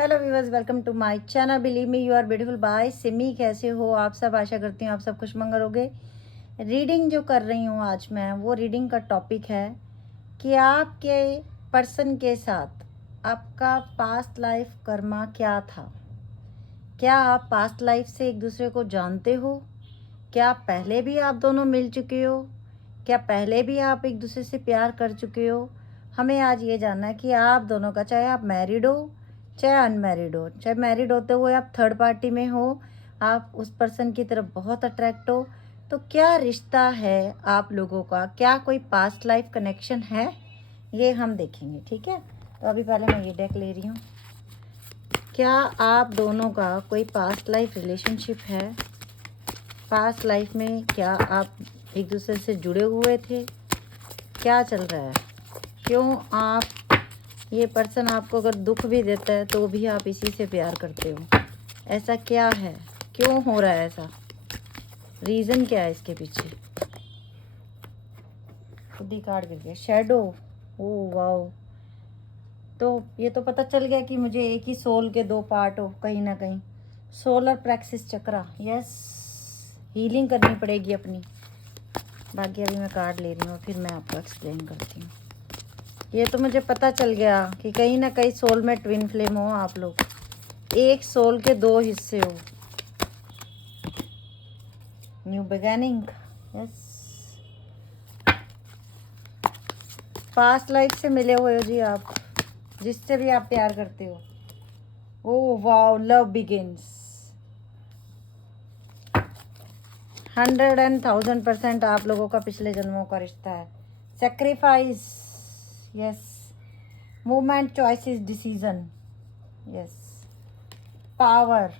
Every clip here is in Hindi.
Hello viewers, welcome to my channel. Believe me you are beautiful by Simi. कैसे हो आप सब? आशा करती हूँ आप सब खुशमंगल होगे। रीडिंग जो कर रही हूँ आज मैं, वो रीडिंग का टॉपिक है कि आपके पर्सन के साथ आपका पास्ट लाइफ कर्मा क्या था। क्या आप पास्ट लाइफ से एक दूसरे को जानते हो? क्या पहले भी आप दोनों मिल चुके हो? क्या पहले भी आप एक दूसरे से प्यार कर चुके हो? हमें आज ये जानना है कि आप दोनों का, चाहे आप मैरिड हो चाहे अनमैरिड हो, चाहे मैरिड होते हुए आप थर्ड पार्टी में हो, आप उस पर्सन की तरफ बहुत अट्रैक्ट हो, तो क्या रिश्ता है आप लोगों का? क्या कोई पास्ट लाइफ कनेक्शन है? ये हम देखेंगे, ठीक है। तो अभी पहले मैं ये डेक ले रही हूँ। क्या आप दोनों का कोई पास्ट लाइफ रिलेशनशिप है? पास्ट लाइफ में क्या आप एक दूसरे से जुड़े हुए थे? क्या चल रहा है? क्यों आप, ये पर्सन आपको अगर दुख भी देता है तो भी आप इसी से प्यार करते हो? ऐसा क्या है? क्यों हो रहा है ऐसा? रीज़न क्या है इसके पीछे? खुद ही कार्ड गिर गया, शैडो। Oh wow. तो ये तो पता चल गया कि मुझे एक ही सोल के दो पार्ट हो कहीं ना कहीं। सोलर प्लेक्सिस चक्रा, यस। हीलिंग करनी पड़ेगी अपनी। बाकी अभी मैं कार्ड ले रही हूँ, फिर मैं आपको एक्सप्लेन करती हूँ। ये तो मुझे पता चल गया कि कहीं ना कहीं सोल में ट्विन फ्लेम हो आप लोग, एक सोल के दो हिस्से हो। New beginning, yes. Past life से मिले हुए हो जी आप, जिससे भी आप प्यार करते हो। Oh wow, love begins. 100% आप लोगों का पिछले जन्मों का रिश्ता है। Sacrifice, yes. Movement, choices, decision, yes. Power,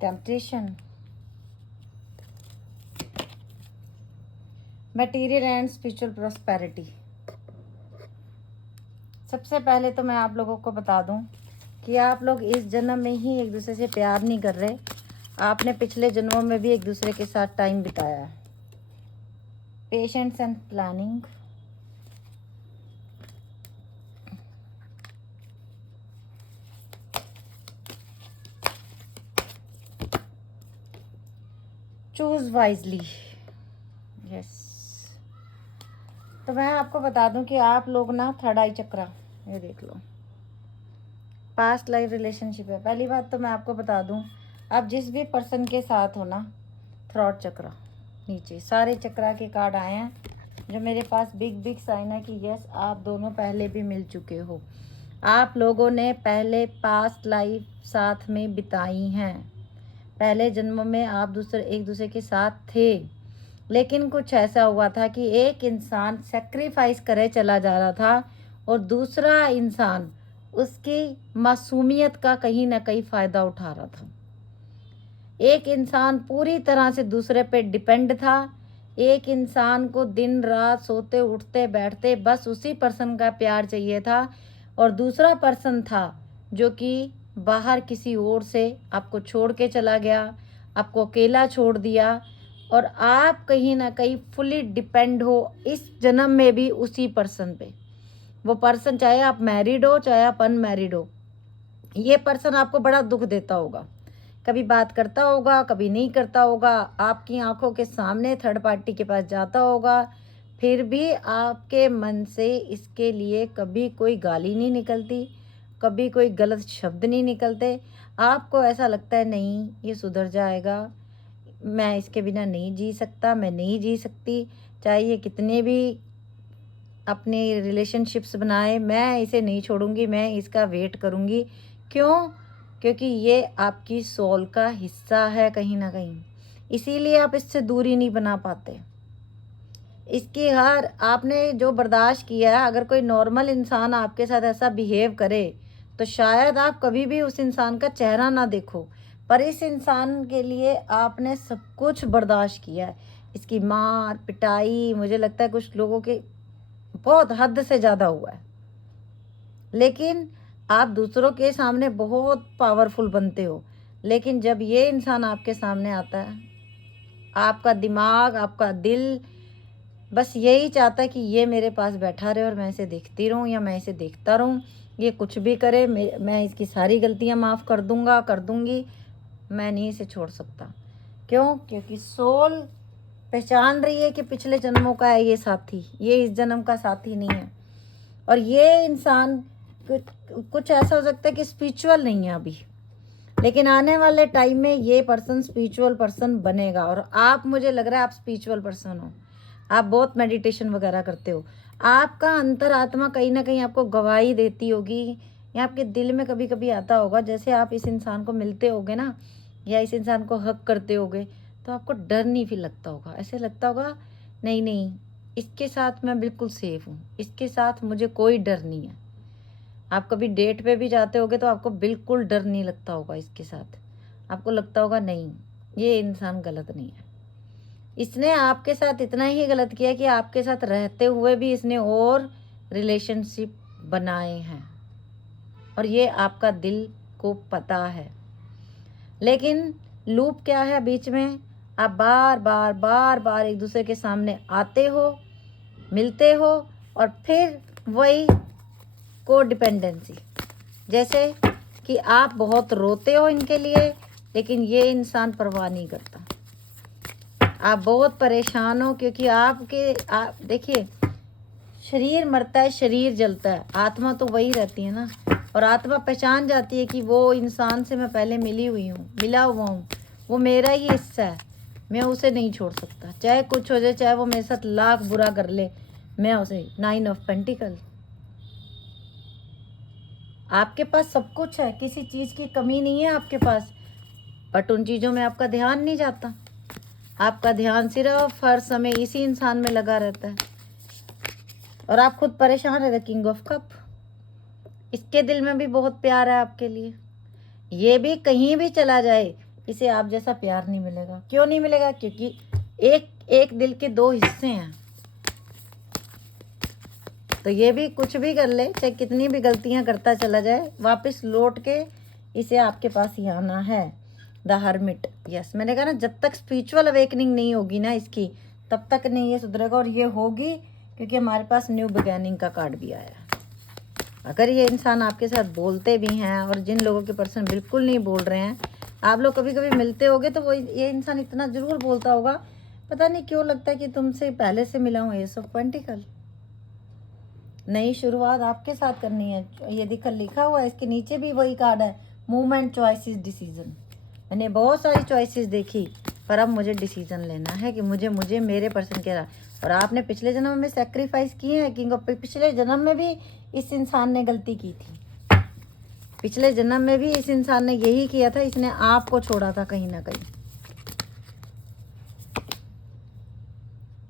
temptation, material and spiritual prosperity. सबसे पहले तो मैं आप लोगों को बता दूं कि आप लोग इस जन्म में ही एक दूसरे से प्यार नहीं कर रहे, आपने पिछले जन्मों में भी एक दूसरे के साथ टाइम बिताया है। Patience and planning, choose wisely, yes. तो मैं आपको बता दूं कि आप लोग ना थर्ड आई चक्रा, ये देख लो, पास्ट लाइफ रिलेशनशिप है। पहली बात तो मैं आपको बता दूं, आप जिस भी पर्सन के साथ हो ना, थ्रॉट चक्रा, नीचे सारे चक्रा के कार्ड आए हैं जो मेरे पास बिग बिग साइन है कि यस, आप दोनों पहले भी मिल चुके हो। आप लोगों ने पहले पास्ट लाइफ साथ में बिताई हैं। पहले जन्म में आप एक दूसरे के साथ थे, लेकिन कुछ ऐसा हुआ था कि एक इंसान सेक्रीफाइस करे चला जा रहा था और दूसरा इंसान उसकी मासूमियत का कहीं ना कहीं फ़ायदा उठा रहा था। एक इंसान पूरी तरह से दूसरे पे डिपेंड था। एक इंसान को दिन रात सोते उठते बैठते बस उसी पर्सन का प्यार चाहिए था, और दूसरा पर्सन था जो कि बाहर किसी और से आपको छोड़ के चला गया, आपको अकेला छोड़ दिया, और आप कहीं ना कहीं फुली डिपेंड हो इस जन्म में भी उसी पर्सन पे। वो पर्सन, चाहे आप मैरिड हो चाहे आप अनमैरिड हो, ये पर्सन आपको बड़ा दुख देता होगा। कभी बात करता होगा, कभी नहीं करता होगा, आपकी आंखों के सामने थर्ड पार्टी के पास जाता होगा, फिर भी आपके मन से इसके लिए कभी कोई गाली नहीं निकलती, कभी कोई गलत शब्द नहीं निकलते। आपको ऐसा लगता है नहीं, ये सुधर जाएगा, मैं इसके बिना नहीं जी सकता, मैं नहीं जी सकती, चाहे ये कितने भी अपने रिलेशनशिप्स बनाए, मैं इसे नहीं छोड़ूंगी, मैं इसका वेट करूंगी। क्यों? क्योंकि ये आपकी सोल का हिस्सा है कहीं ना कहीं, इसीलिए आप इससे दूरी नहीं बना पाते। इसकी हर आपने जो बर्दाश्त किया है, अगर कोई नॉर्मल इंसान आपके साथ ऐसा बिहेव करे तो शायद आप कभी भी उस इंसान का चेहरा ना देखो, पर इस इंसान के लिए आपने सब कुछ बर्दाश्त किया है। इसकी मार पिटाई, मुझे लगता है कुछ लोगों के बहुत हद से ज़्यादा हुआ है, लेकिन आप दूसरों के सामने बहुत पावरफुल बनते हो। लेकिन जब ये इंसान आपके सामने आता है, आपका दिमाग, आपका दिल बस यही चाहता है कि ये मेरे पास बैठा रहे और मैं इसे देखती रहूं या मैं इसे देखता रहूं। ये कुछ भी करे, मैं इसकी सारी गलतियां माफ़ कर दूंगा, कर दूंगी। मैं नहीं इसे छोड़ सकता। क्यों? क्योंकि सोल पहचान रही है कि पिछले जन्मों का है ये साथी, ये इस जन्म का साथी नहीं है। और ये इंसान कुछ ऐसा हो सकता है कि स्पिरिचुअल नहीं है अभी, लेकिन आने वाले टाइम में ये पर्सन स्पिरिचुअल पर्सन बनेगा। और आप, मुझे लग रहा है आप स्पिरिचुअल पर्सन हो, आप बहुत मेडिटेशन वगैरह करते हो। आपका अंतरात्मा कहीं ना कहीं आपको गवाही देती होगी, या आपके दिल में कभी कभी आता होगा, जैसे आप इस इंसान को मिलते होगे ना, या इस इंसान को हक करते होगे, तो आपको डर नहीं फील लगता होगा। ऐसे लगता होगा नहीं नहीं, इसके साथ मैं बिल्कुल सेफ हूँ, इसके साथ मुझे कोई डर नहीं है। आप कभी डेट पे भी जाते होगे तो आपको बिल्कुल डर नहीं लगता होगा इसके साथ। आपको लगता होगा नहीं, ये इंसान गलत नहीं है। इसने आपके साथ इतना ही गलत किया कि आपके साथ रहते हुए भी इसने और रिलेशनशिप बनाए हैं, और ये आपका दिल को पता है। लेकिन लूप क्या है बीच में? आप बार बार बार बार एक दूसरे के सामने आते हो, मिलते हो, और फिर वही को डिपेंडेंसी, जैसे कि आप बहुत रोते हो इनके लिए, लेकिन ये इंसान परवाह नहीं करता। आप बहुत परेशान हो क्योंकि आप देखिए, शरीर मरता है, शरीर जलता है, आत्मा तो वही रहती है ना। और आत्मा पहचान जाती है कि वो इंसान से मैं पहले मिली हुई हूँ, मिला हुआ हूँ, वो मेरा ही हिस्सा है, मैं उसे नहीं छोड़ सकता। चाहे कुछ हो जाए, चाहे वो मेरे साथ लाख बुरा कर ले, मैं उसे 9 ऑफ पेंटिकल। आपके पास सब कुछ है, किसी चीज़ की कमी नहीं है आपके पास, बट उन चीज़ों में आपका ध्यान नहीं जाता। आपका ध्यान सिर्फ हर समय इसी इंसान में लगा रहता है, और आप खुद परेशान है। द किंग ऑफ कप, इसके दिल में भी बहुत प्यार है आपके लिए। ये भी कहीं भी चला जाए, इसे आप जैसा प्यार नहीं मिलेगा। क्यों नहीं मिलेगा? क्योंकि एक एक दिल के दो हिस्से हैं। तो ये भी कुछ भी कर ले, चाहे कितनी भी गलतियां करता चला जाए, वापस लौट के इसे आपके पास ही आना है। द हर्मिट, यस, मैंने कहा ना, जब तक स्पिरिचुअल अवेकनिंग नहीं होगी ना इसकी, तब तक नहीं ये सुधरेगा। और ये होगी क्योंकि हमारे पास न्यू बिगैनिंग का कार्ड भी आया है। अगर ये इंसान आपके साथ बोलते भी हैं, और जिन लोगों के पर्सन बिल्कुल नहीं बोल रहे हैं, आप लोग कभी कभी मिलते होगे तो वो ये इंसान इतना ज़रूर बोलता होगा, पता नहीं क्यों लगता है कि तुमसे पहले से मिला हूँ। एस ऑफ पेंटिकल, नई शुरुआत आपके साथ करनी है। ये लिखा हुआ है, इसके नीचे भी वही कार्ड है, मूवमेंट, चॉइसेस, डिसीजन। मैंने बहुत सारी चॉइसेस देखी, पर अब मुझे डिसीजन लेना है कि मुझे मेरे पर्सन के रहा। और आपने पिछले जन्म में सेक्रीफाइस किए हैं किंग ऑफ, पिछले जन्म में भी इस इंसान ने गलती की थी। पिछले जन्म में भी इस इंसान ने यही किया था, इसने आपको छोड़ा था कहीं ना कहीं।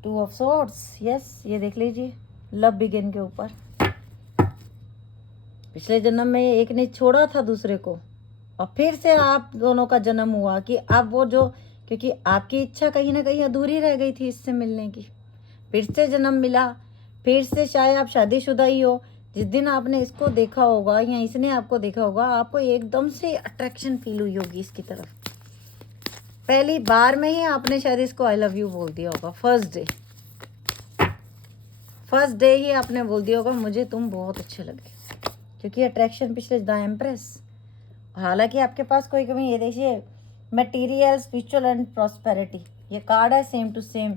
2 ऑफ सॉर्ड्स, यस, ये देख लीजिए, लव बिगिन के ऊपर। पिछले जन्म में एक ने छोड़ा था दूसरे को, और फिर से आप दोनों का जन्म हुआ कि अब वो जो, क्योंकि आपकी इच्छा कहीं ना कहीं अधूरी रह गई थी इससे मिलने की, फिर से जन्म मिला। फिर से चाहे आप शादीशुदा ही हो, जिस दिन आपने इसको देखा होगा या इसने आपको देखा होगा, आपको एकदम से अट्रैक्शन फील हुई होगी इसकी तरफ। पहली बार में ही आपने शायद इसको आई लव यू बोल दिया होगा। फर्स्ट डे ही आपने बोल दिया होगा, मुझे तुम बहुत अच्छे लगे, क्योंकि अट्रैक्शन पिछले द एम्प्रेस। हालांकि आपके पास कोई कमी, ये देखिए, मटेरियल, स्पिरिचुअल एंड प्रॉस्पेरिटी, ये कार्ड है सेम टू सेम,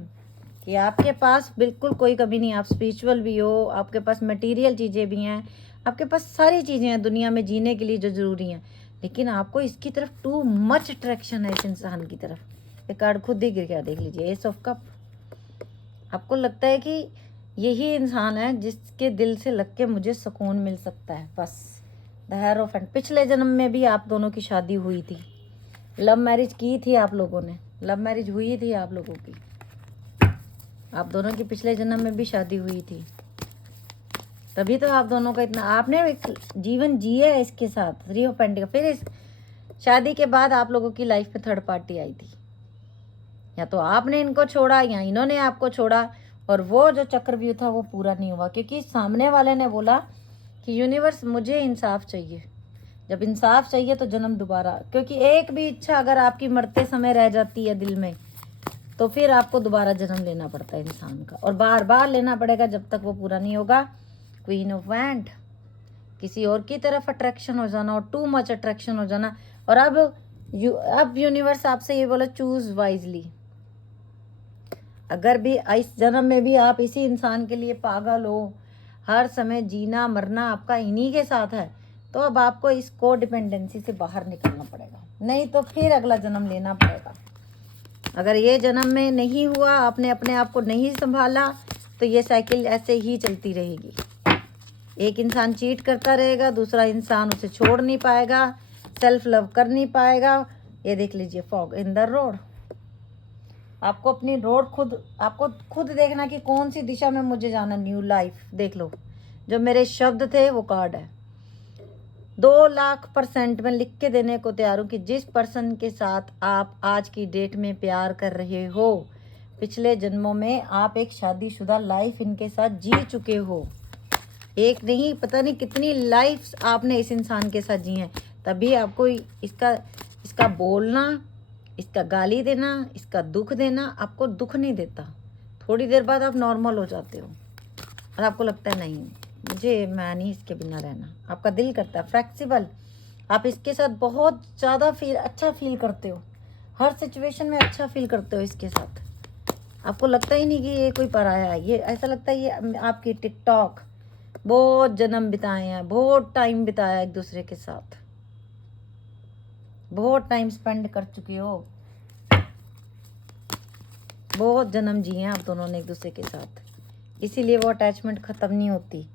कि आपके पास बिल्कुल कोई कमी नहीं। आप स्पिरिचुअल भी हो, आपके पास मटेरियल चीज़ें भी हैं, आपके पास सारी चीज़ें हैं दुनिया में जीने के लिए जो ज़रूरी हैं, लेकिन आपको इसकी तरफ टू मच अट्रैक्शन है, इस इंसान की तरफ। ये कार्ड खुद ही गिर गया, देख लीजिए, एस ऑफ कप। आपको लगता है कि यही इंसान है जिसके दिल से लग के मुझे सुकून मिल सकता है, बस। द हेयर ऑफ एंड, पिछले जन्म में भी आप दोनों की शादी हुई थी, लव मैरिज की थी आप लोगों ने, लव मैरिज हुई थी आप लोगों की, आप दोनों की पिछले जन्म में भी शादी हुई थी, तभी तो आप दोनों का इतना, आपने एक जीवन जिया है इसके साथ। 3 ऑफ पेंटिकल, फिर इस शादी के बाद आप लोगों की लाइफ में थर्ड पार्टी आई थी, या तो आपने इनको छोड़ा या इन्होंने आपको छोड़ा, और वो जो चक्रव्यूह था वो पूरा नहीं हुआ, क्योंकि सामने वाले ने बोला कि यूनिवर्स मुझे इंसाफ चाहिए। जब इंसाफ चाहिए तो जन्म दोबारा, क्योंकि एक भी इच्छा अगर आपकी मरते समय रह जाती है दिल में, तो फिर आपको दोबारा जन्म लेना पड़ता है इंसान का, और बार बार लेना पड़ेगा जब तक वो पूरा नहीं होगा। क्वीन ऑफ वैंड, किसी और की तरफ अट्रैक्शन हो जाना और टू मच अट्रैक्शन हो जाना। और अब यूनिवर्स आपसे ये बोला चूज वाइजली। अगर भी इस जन्म में भी आप इसी इंसान के लिए पागल हो, हर समय जीना मरना आपका इन्हीं के साथ है, तो अब आपको इस को डिपेंडेंसी से बाहर निकलना पड़ेगा, नहीं तो फिर अगला जन्म लेना पड़ेगा। अगर ये जन्म में नहीं हुआ, आपने अपने आप को नहीं संभाला, तो ये साइकिल ऐसे ही चलती रहेगी। एक इंसान चीट करता रहेगा, दूसरा इंसान उसे छोड़ नहीं पाएगा, सेल्फ लव कर नहीं पाएगा। ये देख लीजिए फॉग इन द रोड। आपको अपनी रोड आपको खुद देखना कि कौन सी दिशा में मुझे जाना। न्यू लाइफ देख लो, जो मेरे शब्द थे वो कार्ड है। 2,00,000% में लिख के देने को तैयार हूँ कि जिस पर्सन के साथ आप आज की डेट में प्यार कर रहे हो, पिछले जन्मों में आप एक शादीशुदा लाइफ इनके साथ जी चुके हो। एक नहीं, पता नहीं कितनी लाइफ्स आपने इस इंसान के साथ जी हैं। तभी आपको इसका बोलना, इसका गाली देना, इसका दुख देना आपको दुख नहीं देता। थोड़ी देर बाद आप नॉर्मल हो जाते हो और आपको लगता है नहीं, मैं नहीं इसके बिना रहना। आपका दिल करता है फ्लेक्सिबल, आप इसके साथ बहुत ज़्यादा अच्छा फील करते हो, हर सिचुएशन में अच्छा फील करते हो इसके साथ। आपको लगता ही नहीं कि ये कोई पराया है, ये ऐसा लगता है ये आपकी टिकटॉक। बहुत जन्म बिताए हैं, बहुत टाइम बिताया एक दूसरे के साथ, बहुत टाइम स्पेंड कर चुके हो, बहुत जन्म जिए हैं आप दोनों ने एक दूसरे के साथ, इसीलिए वो अटैचमेंट ख़त्म नहीं होती।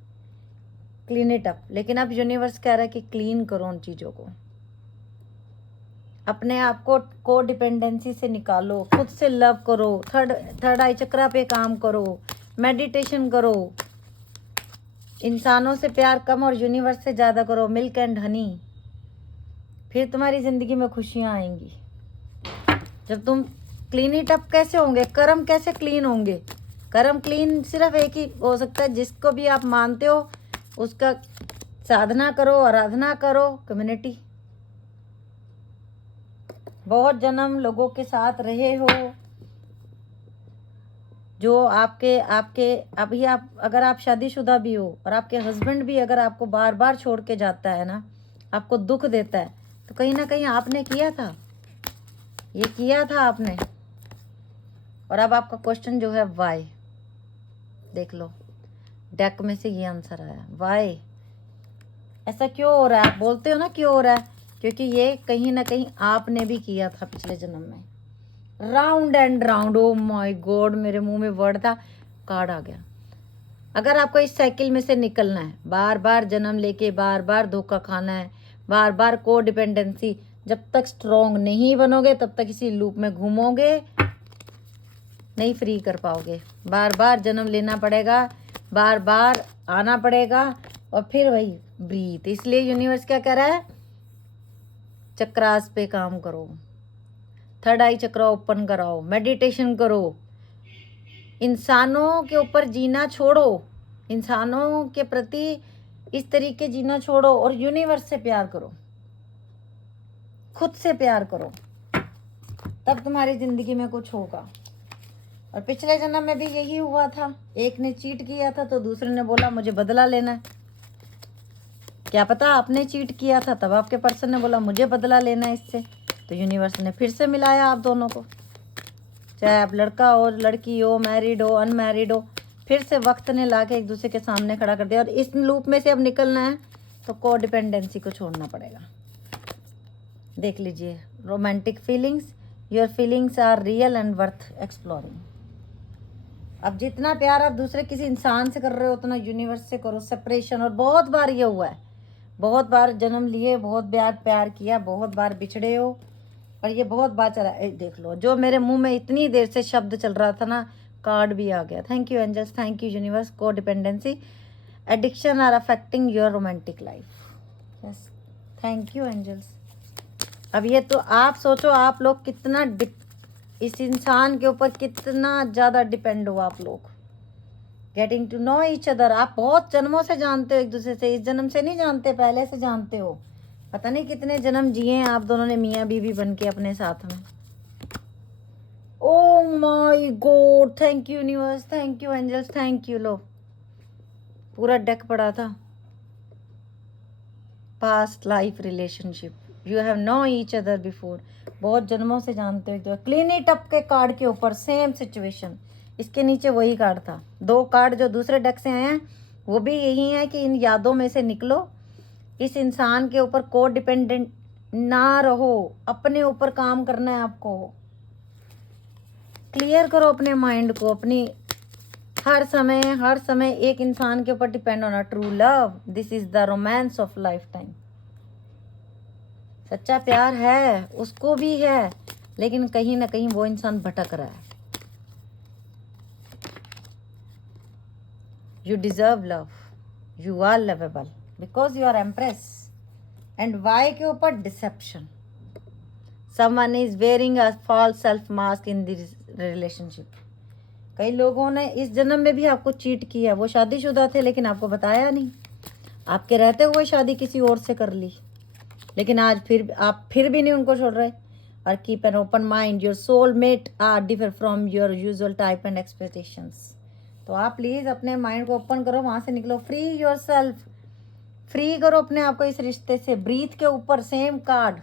Clean it up. लेकिन अब यूनिवर्स कह रहा है कि क्लीन करो उन चीज़ों को, अपने आप को डिपेंडेंसी से निकालो, खुद से लव करो, थर्ड आई चक्रा पे काम करो, मेडिटेशन करो, इंसानों से प्यार कम और यूनिवर्स से ज़्यादा करो, मिल्क एंड हनी। फिर तुम्हारी ज़िंदगी में खुशियाँ आएंगी। जब तुम क्लीन इट अप कैसे होंगे, कर्म कैसे क्लीन होंगे? कर्म क्लीन सिर्फ एक ही हो सकता है, जिसको भी आप मानते हो उसका साधना करो, आराधना करो, कम्युनिटी। बहुत जन्म लोगों के साथ रहे हो जो आपके अभी आप अगर आप शादीशुदा भी हो और आपके हस्बैंड भी अगर आपको बार बार छोड़ के जाता है ना, आपको दुख देता है, तो कहीं ना कहीं आपने किया था, ये किया था आपने। और अब आपका क्वेश्चन जो है वाई, देख लो डेक में से ये आंसर आया, वाई ऐसा क्यों हो रहा है? आप बोलते हो ना क्यों हो रहा है, क्योंकि ये कहीं ना कहीं आपने भी किया था पिछले जन्म में। Round and round, O my God, मेरे मुंह में वर्ड था, कार्ड आ गया। अगर आपको इस साइकिल में से निकलना है, बार बार जन्म लेके बार बार धोखा खाना है, बार बार को डिपेंडेंसी, जब तक स्ट्रॉन्ग नहीं बनोगे तब तक इसी लूप में घूमोगे, नहीं फ्री कर पाओगे। बार बार जन्म लेना पड़ेगा, बार बार आना पड़ेगा, और फिर वही ब्रीथ। इसलिए यूनिवर्स क्या कह रहा है, चक्रास पे काम करो, थर्ड आई चक्रा ओपन कराओ, मेडिटेशन करो, इंसानों के ऊपर जीना छोड़ो, इंसानों के प्रति इस तरीके जीना छोड़ो और यूनिवर्स से प्यार करो, खुद से प्यार करो, तब तुम्हारी जिंदगी में कुछ होगा। और पिछले जन्म में भी यही हुआ था, एक ने चीट किया था तो दूसरे ने बोला मुझे बदला लेना है। क्या पता आपने चीट किया था, तब आपके पर्सन ने बोला मुझे बदला लेना है इससे, तो यूनिवर्स ने फिर से मिलाया आप दोनों को। चाहे आप लड़का हो, लड़की हो, मैरिड हो, अनमैरिड हो, फिर से वक्त ने ला के एक दूसरे के सामने खड़ा कर दिया। और इस लूप में से अब निकलना है तो को डिपेंडेंसी को छोड़ना पड़ेगा। देख लीजिए, romantic feelings, your feelings are real and worth exploring. अब जितना प्यार आप दूसरे किसी इंसान से कर रहे हो उतना यूनिवर्स से करो। सेपरेशन, और बहुत बार ये हुआ है, बहुत बार जन्म लिए, बहुत बार प्यार किया, बहुत बार बिछड़े हो, और ये बहुत बार चला। देख लो, जो मेरे मुंह में इतनी देर से शब्द चल रहा था ना, कार्ड भी आ गया। Thank you angels, thank you universe. Codependency, addiction are affecting your romantic life. Yes, thank you angels. अब ये तो आप सोचो, आप लोग कितना इस इंसान के ऊपर कितना ज़्यादा डिपेंड हो आप लोग। Getting to know each other, आप बहुत जन्मों से जानते हो एक दूसरे से, इस जन्म से नहीं जानते, पहले से जानते हो। पता नहीं कितने जन्म जिए हैं आप दोनों ने मियाँ बीवी बन के अपने साथ में। Oh my god, thank you universe, thank you angels, thank you. लो पूरा डेक पड़ा था। Past life relationship, you have known each other before, बहुत जन्मों से जानते हो एक दूसरे। क्लीन इट अप के कार्ड के ऊपर सेम सिचुएशन, इसके नीचे वही कार्ड था। 2 कार्ड जो दूसरे डेक से आए हैं वो भी यही है कि इन यादों में से निकलो, इस इंसान के ऊपर को डिपेंडेंट ना रहो, अपने ऊपर काम करना है आपको। क्लियर करो अपने माइंड को, अपनी हर समय एक इंसान के ऊपर डिपेंड होना। True love, this is the romance of life time. सच्चा प्यार है, उसको भी है, लेकिन कहीं ना कहीं वो इंसान भटक रहा है। You deserve love, you are lovable because you are empress. And why के ऊपर deception, someone is wearing a false self mask in this relationship. कई लोगों ने इस जन्म में भी आपको चीट किया, वो शादीशुदा थे लेकिन आपको बताया नहीं, आपके रहते हुए शादी किसी और से कर ली, लेकिन आज आप फिर भी नहीं उनको छोड़ रहे। और keep an open mind, your soul mate are differ from your usual type and expectations. तो आप प्लीज़ अपने माइंड को ओपन करो, वहाँ से निकलो, फ्री योर सेल्फ, फ्री करो अपने आप को इस रिश्ते से। ब्रीथ के ऊपर same card,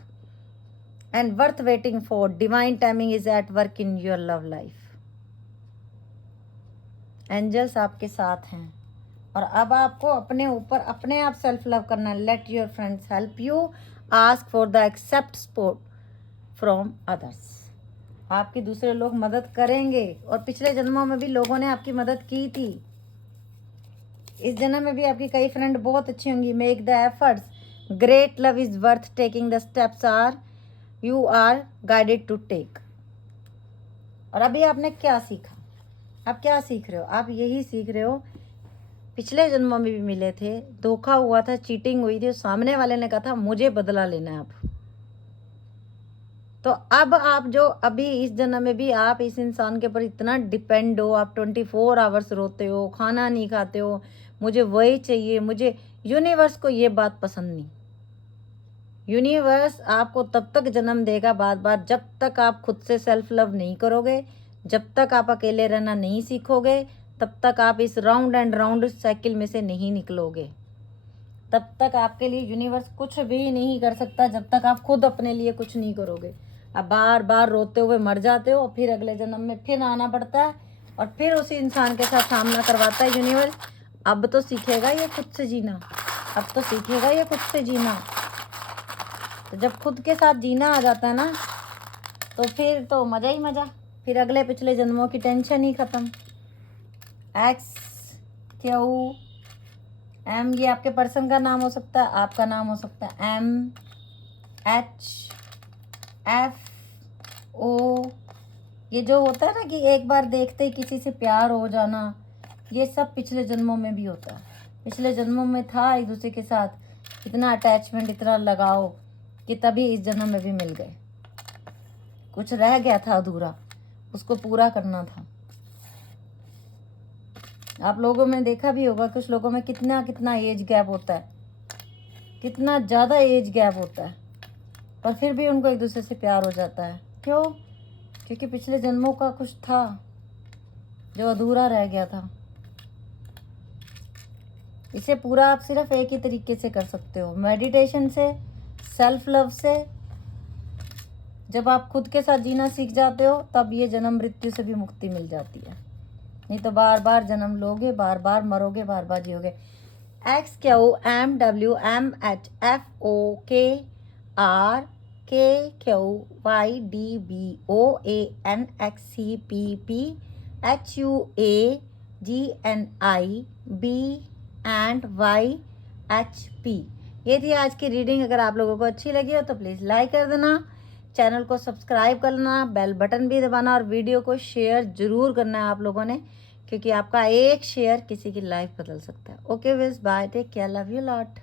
and worth waiting for, divine timing is at work in your love life. Angels आपके साथ हैं और अब आपको अपने ऊपर अपने आप सेल्फ लव करना है। Let your friends help you, ask for the accept support from others. आपकी दूसरे लोग मदद करेंगे, और पिछले जन्मों में भी लोगों ने आपकी मदद की थी, इस जन्म में भी आपकी कई फ्रेंड बहुत अच्छी होंगी। Make the efforts, great love is worth taking, the steps are you are guided to take. और अभी आपने क्या सीखा, आप क्या सीख रहे हो? आप यही सीख रहे हो, पिछले जन्मों में भी मिले थे, धोखा हुआ था, चीटिंग हुई थी, सामने वाले ने कहा था मुझे बदला लेना है अब। तो अब आप जो अभी इस जन्म में भी आप इस इंसान के ऊपर इतना डिपेंड हो, आप 24 आवर्स रोते हो, खाना नहीं खाते हो, मुझे वही चाहिए, मुझे, यूनिवर्स को ये बात पसंद नहीं। यूनिवर्स आपको तब तक जन्म देगा बार बार जब तक आप खुद से सेल्फ लव नहीं करोगे, जब तक आप अकेले रहना नहीं सीखोगे, तब तक आप इस राउंड एंड राउंड साइकिल में से नहीं निकलोगे। तब तक आपके लिए यूनिवर्स कुछ भी नहीं कर सकता जब तक आप खुद अपने लिए कुछ नहीं करोगे। आप बार बार रोते हुए मर जाते हो, और फिर अगले जन्म में फिर आना पड़ता है, और फिर उसी इंसान के साथ सामना करवाता है यूनिवर्स। अब तो सीखेगा ये खुद से जीना, अब तो सीखेगा ये खुद से जीना। तो जब खुद के साथ जीना आ जाता है ना, तो फिर तो मज़ा ही मज़ा, फिर अगले पिछले जन्मों की टेंशन ही ख़त्म। एक्स, क्यू, एम, ये आपके पर्सन का नाम हो सकता है, आपका नाम हो सकता है। एम, एच, एफ, ओ, ये जो होता है ना कि एक बार देखते ही किसी से प्यार हो जाना, ये सब पिछले जन्मों में भी होता है। पिछले जन्मों में था एक दूसरे के साथ इतना अटैचमेंट, इतना लगाव, कि तभी इस जन्म में भी मिल गए। कुछ रह गया था अधूरा, उसको पूरा करना था। आप लोगों में देखा भी होगा, कुछ लोगों में कितना कितना एज गैप होता है, कितना ज़्यादा एज गैप होता है, पर फिर भी उनको एक दूसरे से प्यार हो जाता है। क्यों? क्योंकि पिछले जन्मों का कुछ था जो अधूरा रह गया था। इसे पूरा आप सिर्फ एक ही तरीके से कर सकते हो, मेडिटेशन से, सेल्फ लव से। जब आप खुद के साथ जीना सीख जाते हो, तब ये जन्म मृत्यु से भी मुक्ति मिल जाती है। नहीं तो बार बार जन्म लोगे, बार बार मरोगे, बार बार जियोगे। X, Q, M, W, M, H, F, O, K, R, K, Q, Y, D, B, O, A, N, X, C, P, P, H, U, A, G, N, I, B and Y, H, P. ये थी आज की रीडिंग। अगर आप लोगों को अच्छी लगी हो तो प्लीज़ लाइक कर देना, चैनल को सब्सक्राइब करना, बेल बटन भी दबाना, और वीडियो को शेयर ज़रूर करना है आप लोगों ने, क्योंकि आपका एक शेयर किसी की लाइफ बदल सकता है। ओके विज, bye, take care, love you lot.